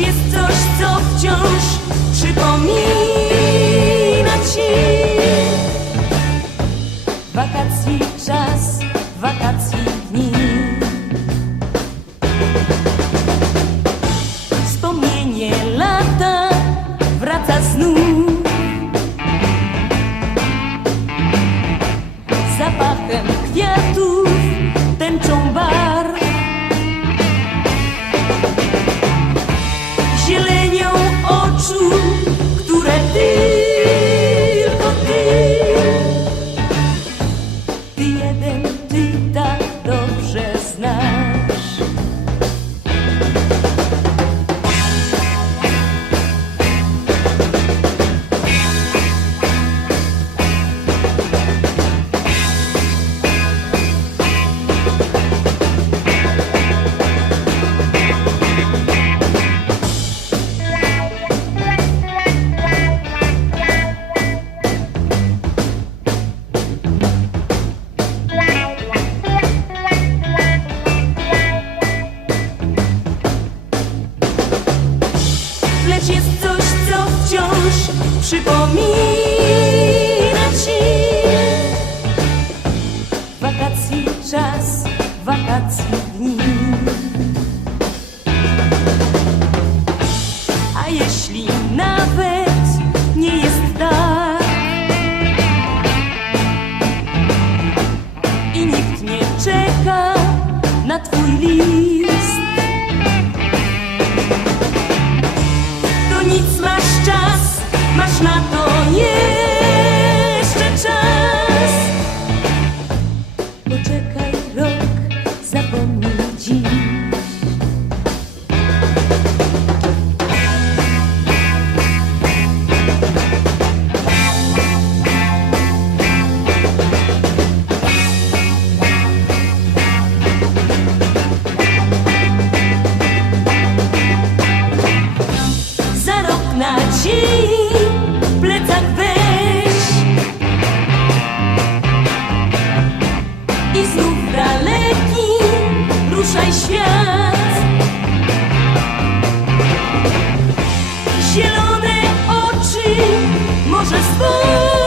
Jest coś, co wciąż przypomina ci. Wakacji czas, wakacji dni przypomina ci. Wakacji czas, wakacji dni. A jeśli nawet nie jest tak I nikt nie czeka na twój list project świat Zielone oczy może spotkasz